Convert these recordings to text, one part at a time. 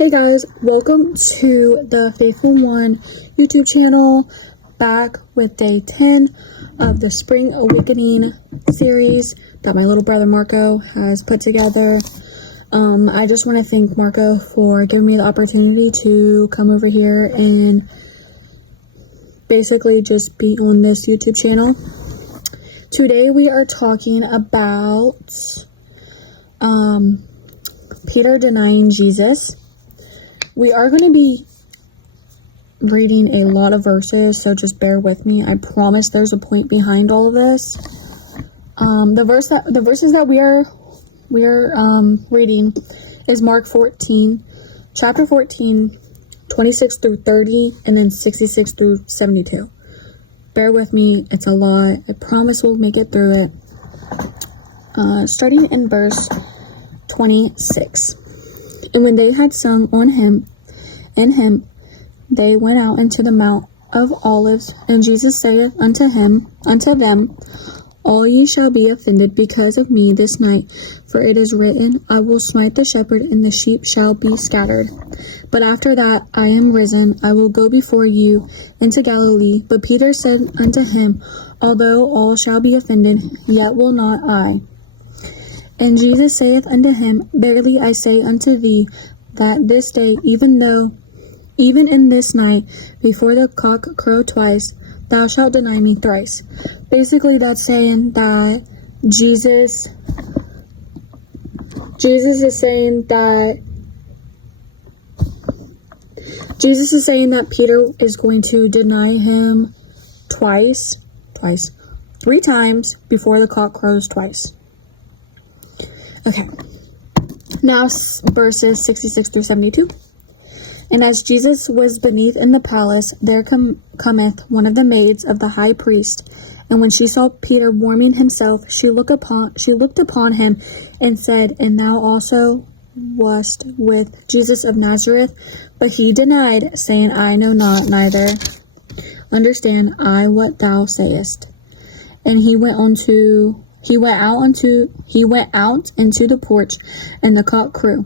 Hey guys, welcome to the Faithful One YouTube channel, back with day 10 of the Spring Awakening series that my little brother Marco has put together. I just want to thank Marco for giving me the opportunity to come over here and basically just be on this YouTube channel. Today we are talking about Peter denying Jesus. We are going to be reading a lot of verses, so just bear with me. I promise there's a point behind all of this. The verses that we are reading is Mark 14, chapter 14, 26 through 30, and then 66 through 72. Bear with me, it's a lot. I promise we'll make it through it. Starting in verse 26. And when they had sung on him, they went out into the Mount of Olives. And Jesus saith unto them, All ye shall be offended because of me this night, for it is written, I will smite the shepherd, and the sheep shall be scattered. But after that I am risen, I will go before you into Galilee. But Peter said unto him, Although all shall be offended, yet will not I. And Jesus saith unto him, Verily I say unto thee, that this day, even in this night, before the cock crow twice, thou shalt deny me thrice. Basically, that's saying that Jesus is saying that Peter is going to deny him three times before the cock crows twice. Okay, now verses 66 through 72. And as Jesus was beneath in the palace, there cometh one of the maids of the high priest. And when she saw Peter warming himself, she looked upon him and said, And thou also wast with Jesus of Nazareth? But he denied, saying, I know not, neither understand I what thou sayest. And he went out into the porch, and the cock crew.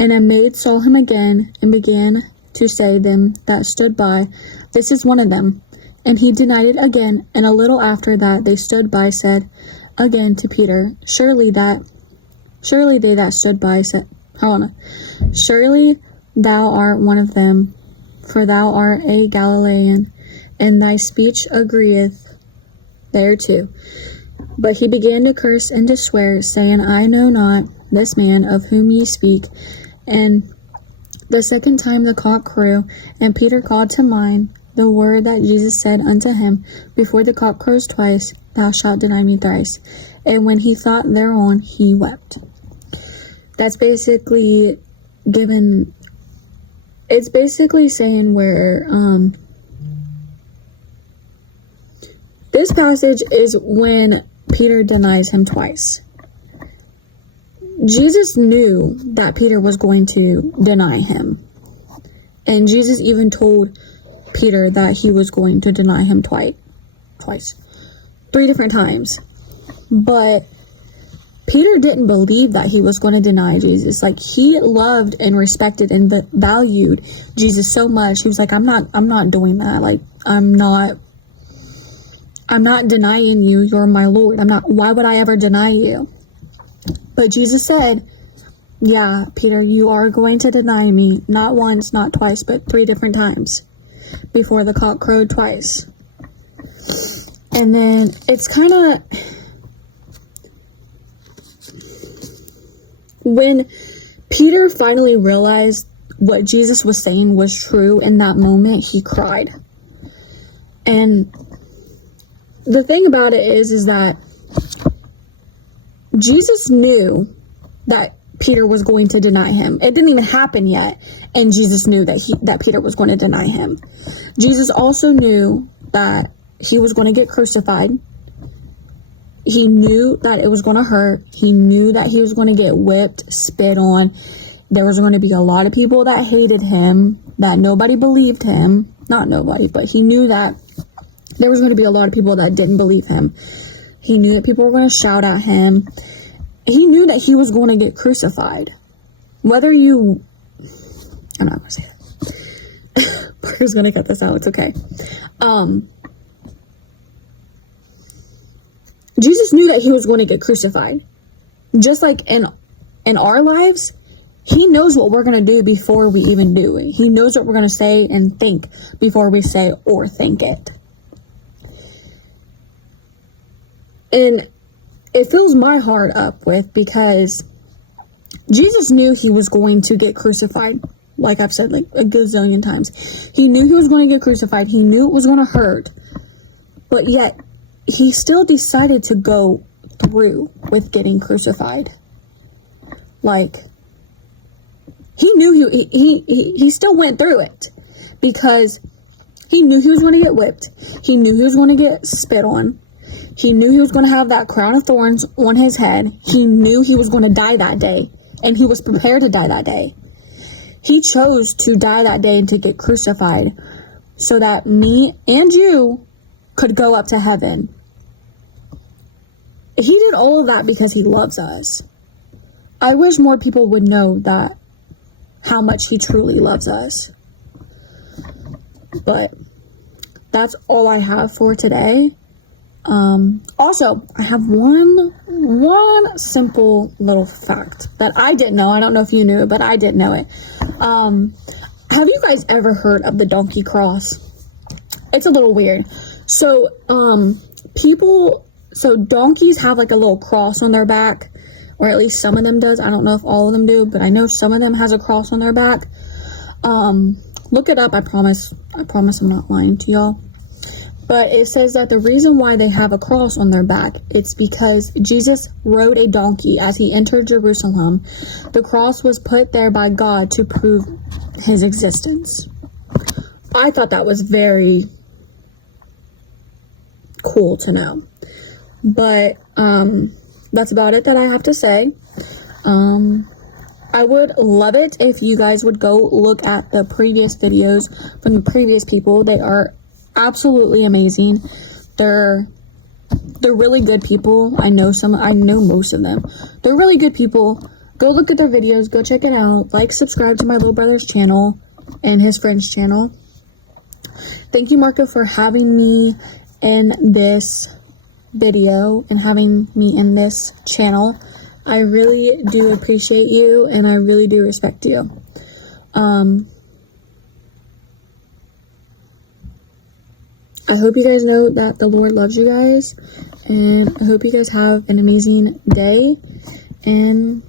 And a maid saw him again, and began to say them that stood by, This is one of them. And he denied it again, and a little after that they stood by said again to Peter, Surely they that stood by said, Surely thou art one of them, for thou art a Galilean, and thy speech agreeth thereto. But he began to curse and to swear, saying, I know not this man of whom ye speak. And the second time the cock crew, and Peter called to mind the word that Jesus said unto him, Before the cock crows twice, thou shalt deny me thrice. And when he thought thereon, he wept. That's basically it's basically saying where, this passage is when Peter denies him twice. Jesus knew that Peter was going to deny him. And Jesus even told Peter that he was going to deny him twice. 3 different times. But Peter didn't believe that he was going to deny Jesus. Like, he loved and respected and valued Jesus so much. He was like, I'm not doing that. Like, I'm not denying you. You're my Lord. Why would I ever deny you? But Jesus said, yeah, Peter, you are going to deny me, not once, not twice, but 3 different times before the cock crowed twice. And then it's kind of, when Peter finally realized what Jesus was saying was true, in that moment, he cried. And the thing about it is that Jesus knew that Peter was going to deny him. It didn't even happen yet, and Jesus knew that Peter was going to deny him. Jesus also knew that he was going to get crucified. He knew that it was going to hurt. He knew that he was going to get whipped, spit on. There was going to be a lot of people that hated him, that nobody believed him. Not nobody, but he knew that there was going to be a lot of people that didn't believe him. He knew that people were going to shout at him. He knew that he was going to get crucified. Whether you I'm not gonna say that. Parker's gonna cut this out. It's okay. Jesus knew that he was going to get crucified. Just like in our lives, he knows what we're going to do before we even do it. He knows what we're going to say and think before we say or think it. And it fills my heart up with, because Jesus knew he was going to get crucified. Like I've said like a gazillion times. He knew he was going to get crucified. He knew it was going to hurt. But yet, he still decided to go through with getting crucified. Like, he knew he still went through it, because he knew he was going to get whipped. He knew he was going to get spit on. He knew he was going to have that crown of thorns on his head. He knew he was going to die that day, and he was prepared to die that day. He chose to die that day and to get crucified so that me and you could go up to heaven. He did all of that because he loves us. I wish more people would know that, how much he truly loves us. But that's all I have for today. Also, I have one simple little fact that I didn't know. I don't know if you knew it, but I didn't know it. Have you guys ever heard of the donkey cross? It's a little weird. So, donkeys have like a little cross on their back, or at least some of them does. I don't know if all of them do, but I know some of them has a cross on their back. Look it up. I promise I'm not lying to y'all. But it says that the reason why they have a cross on their back, it's because Jesus rode a donkey as he entered Jerusalem. The cross was put there by God to prove his existence. I thought that was very cool to know. But that's about it that I have to say. I would love it if you guys would go look at the previous videos from the previous people. They are absolutely amazing. They're really good people. I know most of them. They're really good people. Go look at their videos. Go check it out. Like, subscribe to my little brother's channel and his friend's channel. Thank you, Marco, for having me in this video and having me in this channel. I really do appreciate you, and I really do respect you. I hope you guys know that the Lord loves you guys, and I hope you guys have an amazing day, and